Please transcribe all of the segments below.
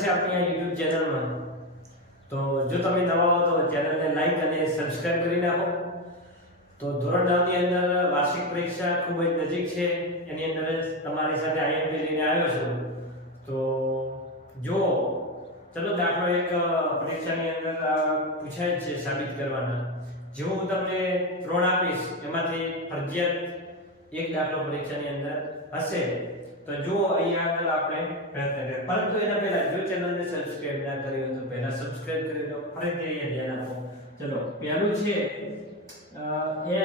છે આપણી આ YouTube ચેનલમાં તો જો તમે નવા હો તો ચેનલને લાઈક અને સબસ્ક્રાઇબ કરી નાખો. તો ધોરણ 9 ની અંદર વાર્ષિક પરીક્ષા ખૂબ જ નજીક છે. એની અંદર તમારી સાથે આઈએમપી લઈને આવ્યો છું. તો જો, ચલો દાખલો એક પરીક્ષાની અંદર પૂછાય છે સાબિત કરવાના. જેવો હું તમને ત્રણ આપીશ, એમાંથી ફરજિયાત એક દાખલો પરીક્ષાની અંદર હશે. તો જો અહીંયા આગળ આપણે પ્રયત્ન કરીએ. પરંતુ એના પહેલા જો ચેનલને સબસ્ક્રાઇબ ના કરી હોય તો પહેલા સબસ્ક્રાઇબ કરી દો. ફરીથી અહીંયા ધ્યાન આપો. ચલો, પહેલું છે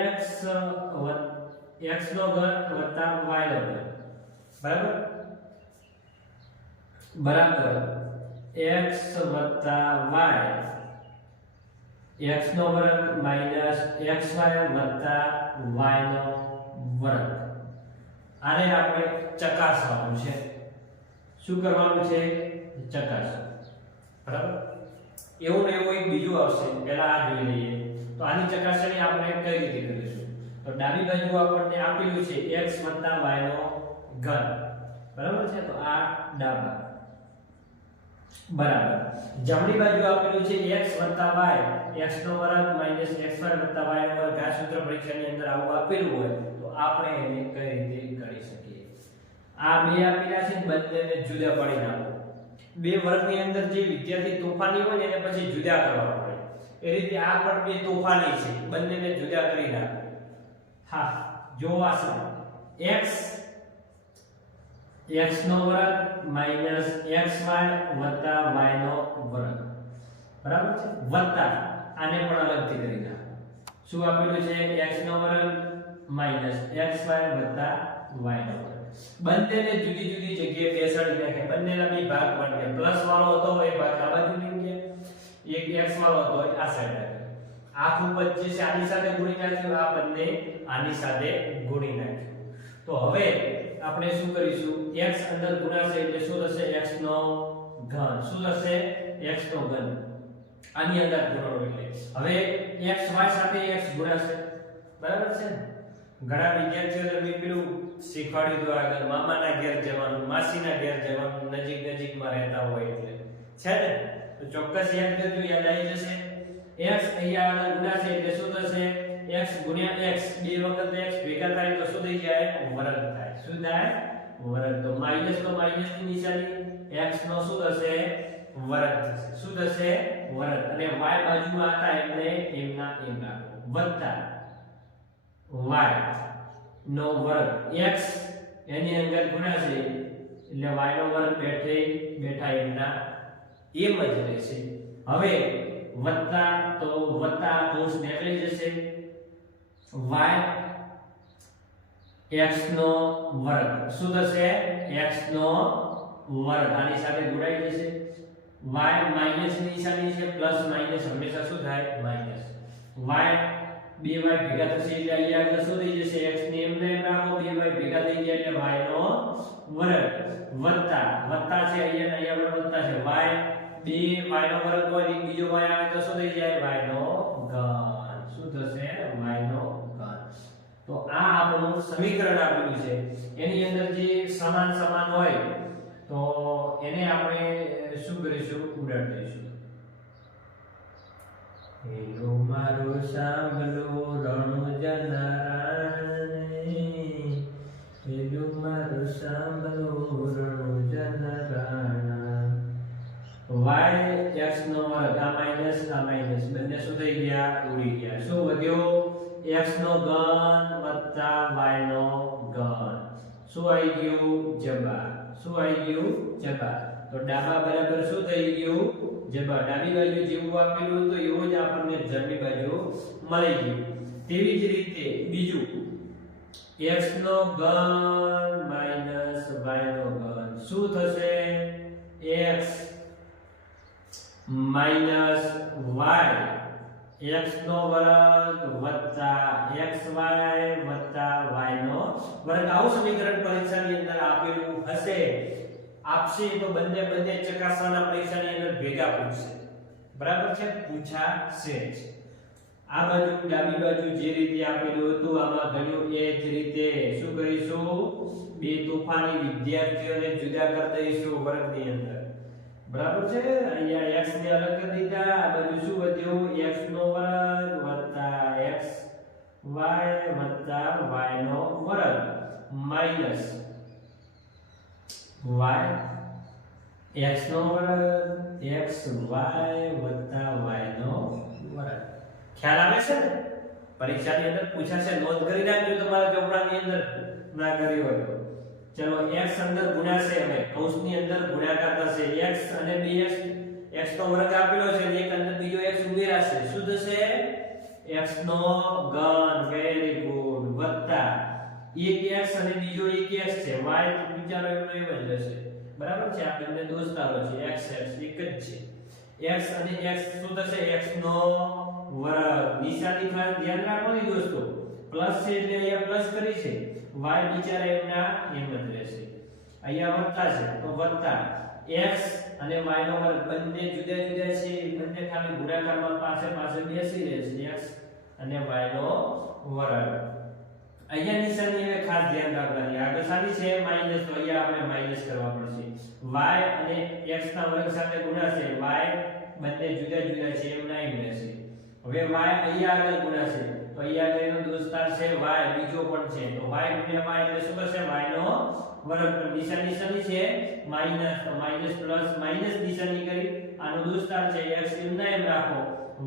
x x નો ઘન y નો ઘન. બરાબર? બરાબર. x y. x નો વર્ગ x y y નો વર્ગ. આને આપણે ચકાસવાનું છે. શું કરવાનું છે? ચકાસવું બરાબર? એવું ને એવું એક બીજું આવશે. પહેલા આ જોઈ લઈએ. તો આની ચકાસણી આપણે કઈ રીતે કરીશું? તો ડાબી બાજુ આપણને આપેલું છે x y નો ઘન. બરાબર છે? તો આ ડાબા. બરાબર. જમણી બાજુ આપેલું છે x y. x નો વર્ગ માઇનસ y y નો વર્ગ. આ સૂત્ર પરીક્ષાની અંદર આવું આપેલું હોય. આપણે એને કઈ રીતે કરી શકીએ. આ બે આપેલા છે બંનેને જુદા પાડી નાખો. બે વર્ગની અંદર જે વિદ્યાર્થી તોફાની હોય ને એને પછી જુદા કરવા પડે. એ રીતે આ પણ બે તોફાની છે. બંનેને જુદા કરી નાખો. હા જોવાશે x x નો વર્ગ xy y નો વર્ગ. બરાબર છે? વત્તા. આને પણ અલગથી કરી નાખો. શું આપેલું છે? x નો વર્ગ માઇનસ xy y બંનેને જુદી જુદી જગ્યાએ બેસાડી નાખે. બંનેના બી ભાગ બને પ્લસ વાળો હતો એ ભાગ આ બાજુ ગયા એક x વાળો હતો આ સાઈડ આવે આખું પદ છે, આની સાથે ગુણી નાખ્યું. આ બંને આની સાથે ગુણી નાખ્યું. તો હવે આપણે શું કરીશું? x અંદર ગુણાશે એટલે શું થશે? x નો ઘન. શું થશે? x નો ઘન. આની અંદર ગુણો એટલે. હવે x y સાથે x ગુણાશે. બરાબર છે ને? ઘણા વિદ્યાર્થીઓને મેં પેલું શીખવાડ્યું હતું આગળ. મામાના ઘેર જવાનું, માસીના ઘેર જવાનું, નજીક નજીકમાં રહેતા હોય એટલે. છે ને? તો ચોક્કસ યાદ કરજો, યાદ આવી જશે. X અહીંયા આગળ ગુણાશે એટલે શું થશે? X ગુણ્યા x, બે વખત x ભેગા થાય તો શું થઈ જાય? વર્ગ થાય. શું થાય? વર્ગ તો માઇનસ તો માઇનસની નિશાની. X નો શું થશે? વર્ગ થશે. શું થશે? વર્ગ અને y બાજુમાં હતા એટલે એમના એમના. વત્તા y નો વર્ગ x એની અંદર ગુણાશે એટલે y નો વર્ગ બેઠે બેઠા એમના એમ જ રહેશે. હવે વત્તા તો વત્તા કૌંસ નીકળી જશે. y x નો વર્ગ. શું થશે? x નો વર્ગ. આની સાથે ગુણાઈ જશે. y માઇનસની નિશાની છે, પ્લસ માઇનસ હંમેશા શું થાય? માઇનસ. y બે y ભેગા થશે એટલે અહીંયા આગળ શું થઈ જશે? X ને એમને એમ રાખો બે y ભેગા થઈ ગયા એટલે y નો વર્ગ વત્તા. વત્તા છે અહીંયા ને અહીંયા પણ વત્તા છે. Y બે, y નો વર્ગ હોય એક બીજો y આવે તો શું થઈ જાય? Y નો ઘન. શું થશે? Y નો ઘન. તો આ આપણું સમીકરણ આપેલું છે. એની અંદર જે સમાન સમાન હોય, તો એને આપણે શું કરીશું? ઉડાડ દઈશું. હેલો મારો સાંભળો રણુજન જનરાણે હેલો મારો સાંભળો રણુ જનરાણા વાય x નો વર્ગ, આ માઇનસ આ માઇનસ બંને શું ગયા? ઉડી ગયા. શું વધ્યો? x નો ઘન વત્તા y નો આવી ગયું? જબા શું આવી ગયું? જબા તો ડાબા બરાબર શું થઈ ગયું? જબા ડાબી બાજુ જેવું આપેલું હતું, એવું જ આપણને જમણી બાજુ મળી ગયું. તેવી જ રીતે બીજું, x નો ઘન y નો ઘન શું થશે? x y, x નો વર્ગ xy y નો વર્ગ. આવું સમીકરણ પરીક્ષાની અંદર આપેલું હશે. આપશે તો બંને બંને ચકાસવાના પરીક્ષાની અંદર ભેગા પૂછશે. બરાબર છે? પૂછાશે જ. આ બાજુ, ડાબી બાજુ જે રીતે આપેલું હતું, આમાં ગણ્યું એ જ રીતે શું કરીશું? બે તોફાની વિદ્યાર્થીઓને જુદા કરી દઈશું વર્ગની અંદર. બરાબર છે? અહીંયા x ને અલગ કરી દીધા. આ બાજુ શું વધ્યું? x નો વર્ગ x y y નો વર્ગ. માઇનસ y x નો વર્ગ x y y નો વર્ગ. ખ્યાલ આવે છે ને? પરીક્ષાની અંદર પૂછાશે, નોંધ કરી રાખજો તમારા ચોપડાની અંદર. ના કરી હોય તો. ચલો x અંદર ગુણાશે હવે કૌંસની અંદર ગુણાકાર થશે. x અને 2x x નો વર્ગ આપેલો છે એક અંદર બીજો x ઉમેરાશે. શું થશે? x નો ઘન વેરી ગુડ વત્તા એક x અને બીજો એક x છે. Y વિચારો એમનો એમ જ રહેશે. બરાબર છે? આ બંને દોસ્તારો છે. X x એક જ છે. X અને x શું થશે? X નો વર્ગ. નિશાની ખાસ ધ્યાન રાખવાની દોસ્તો. પ્લસ છે એટલે અહીંયા પ્લસ કરી છે. Y બિચારા એમના એમ જ રહેશે. અહીંયા વત્તા છે. તો વત્તા. X અને y નો વર્ગ. બંને જુદા જુદા છે. બંને ખાલી ગુણાકારમાં પાસે પાસે બેસી રહેશે x અને y નો વર્ગ. અહીંયા નિશાની હવે ખાસ ધ્યાન રાખવાની. આગળ સાની છે, માઇનસ, તો અહીંયા આપણે માઇનસ કરવા પડશે. y અને x ના વર્ગ સાથે ગુણાશે. y બંને જુદા જુદા છે, એમ રહેશે હવે y અહીંયા આગળ ગુણાશે. તો અહીંયા આગળ દોસ્તાર છે y બીજો પણ છે. તો y ગુણ્યા y એટલે શું થશે y નો વર્ગ. પણ નિશાની શાની છે? માઇનસ. તો માઇનસ પ્લસ માઇનસ નિશાની કરી. આનો દોસ્તાર છે x એમ રાખો.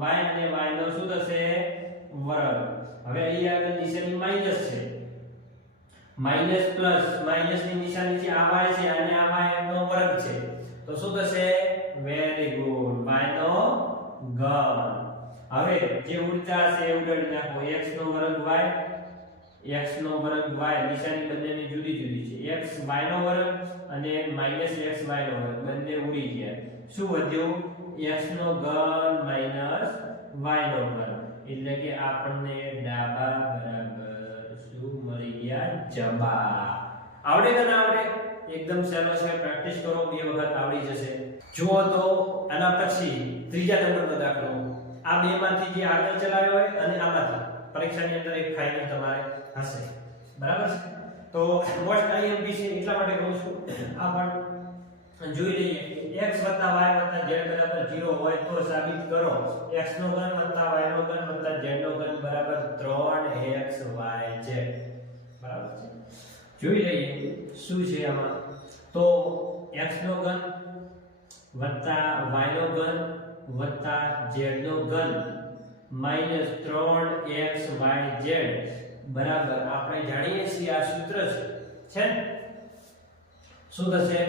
y અને y નો શું થશે? વર્ગ. હવે અહીં આગળ નિશાની માઇનસ છે. માઇનસ પ્લસ માઇનસની નિશાની છે આ y છે અને આ y નો વર્ગ છે. તો શું થશે? વેરી ગુડ y નો ઘન. હવે જે ઉડતા છે એ ઉડાડી નાખો. X નો વર્ગ y, x નો વર્ગ y. નિશાની બંનેની જુદી જુદી છે. X, y નો વર્ગ અને x, y નો વર્ગ. બંને ઉડી ગયા. શું વધ્યું? X નો ઘન y નો ઘન. એટલે કે આપણને ડાબા બરાબર શું મળી ગયા? જબા આવડે કે ના આવડે? એકદમ સહેલો છે. પ્રેક્ટિસ કરો. બે વખત આવડી જશે. જુઓ તો આના પછી ત્રીજા નંબરનો દાખલો. આ બે માંથી જે આગળ ચલાવ્યો હોય અને આમાંથી પરીક્ષાની અંદર એક ફાઇનલ તમારે હશે. બરાબર છે? તો મોસ્ટ આઈએમપી છે એટલા માટે કહું છું. આ પણ જોઈ લઈએ x y z બરાબર 0 હોય તો સાબિત કરો. x નો ઘન y નો ઘન z નો ઘન બરાબર 3x y z. બરાબર છે? જોઈ લઈએ શું છે આમાં. તો x નો ઘન y નો ઘન z નો ઘન માઇનસ 3x y z. બરાબર. આપણે જાણીએ છીએ આ સૂત્ર છે. છે શું થશે?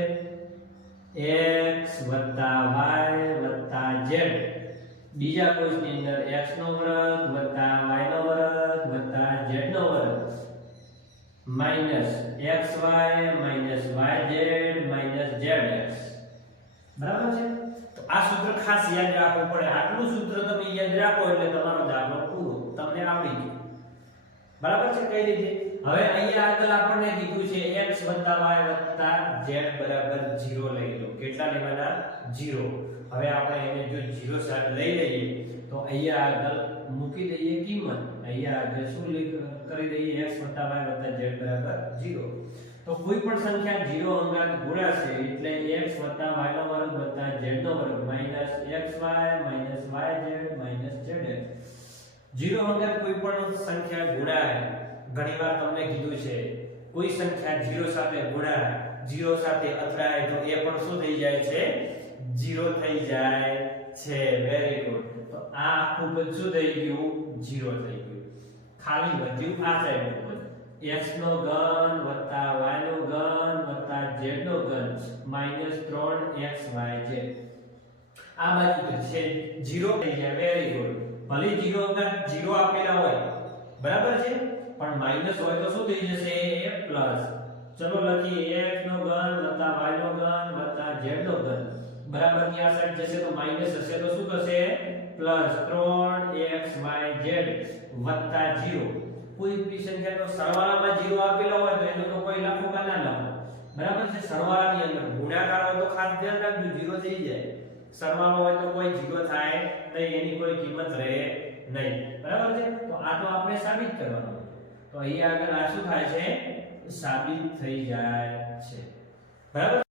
X વત્તા વાય વત્તા જેડ બીજા કોષની અંદર એક્સ નો વર્ગ વત્તા વાય નો વર્ગ વત્તા z નો વર્ગ. Minus y z minus z x બરાબર છે? તો આ સૂત્ર ખાસ યાદ રાખવું પડે. આટલું સૂત્ર તમે યાદ રાખો એટલે તમારો દાખલો પૂરો. તમને આવડી ગયો. બરાબર છે, કઈ રીતે? હવે અહીંયા આગળ આપણને કીધું છે, x y z બરાબર 0 લઈ લો. કેટલા લેવાના? 0 હવે આપણે એને જો 0 સાથે લઈ લઈએ, તો અહીંયા આગળ મૂકી દઈએ કિંમત. અહીંયા આગળ શું કરી દઈએ? x y z બરાબર 0 તો કોઈ પણ સંખ્યા 0 અંગાત ગુણાશે, એટલે x y નો વર્ગ z નો વર્ગ. Minus yz minus zx zero વગર કોઈ પણ સંખ્યા ગુણાય, ઘણીવાર તમને કીધું છે, કોઈ સંખ્યા જીરો સાથે ગુણાય, જીરો સાથે અથડાય, તો એ પણ શું થઈ જાય છે? જીરો થઈ જાય છે. વેરી ગુડ તો આ આખું પદ શું થઈ ગયું? જીરો થઈ ગયું. ખાલી વધ્યું આ સાઈડ પદ x નો ઘન y નો ઘન z નો ઘન માઇનસ 3xyz આ બાજુ છે. જીરો થઈ જાય. વેરી ગુડ ભલે 0 અંદર 0 આપેલા હોય, બરાબર છે? પણ માઇનસ હોય તો શું થઈ જશે? પ્લસ. ચલો લખીએ x નો ઘન y નો ઘન z નો ઘન. બરાબર, ની આ સાઈડ જશે તો માઇનસ હશે તો શું થશે? પ્લસ 3xyz વત્તા 0 કોઈ બી સંખ્યાનો સરવાળામાં 0 આપેલો હોય તો એનો તો કોઈ લખો કે ના લખો. બરાબર છે? સરવાળાની અંદર ગુણાકાર હોય તો ખાસ ધ્યાન રાખજો 0 થઈ જાય. સરવાળો હોય તો કોઈ જીરો થાય નહીં, એની કોઈ કિંમત રહે નહીં. બરાબર છે? તો આ તો આપણે સાબિત કરવાનું. તો અહીંયા આગળ આ શું થાય છે? સાબિત થઈ જાય છે. બરાબર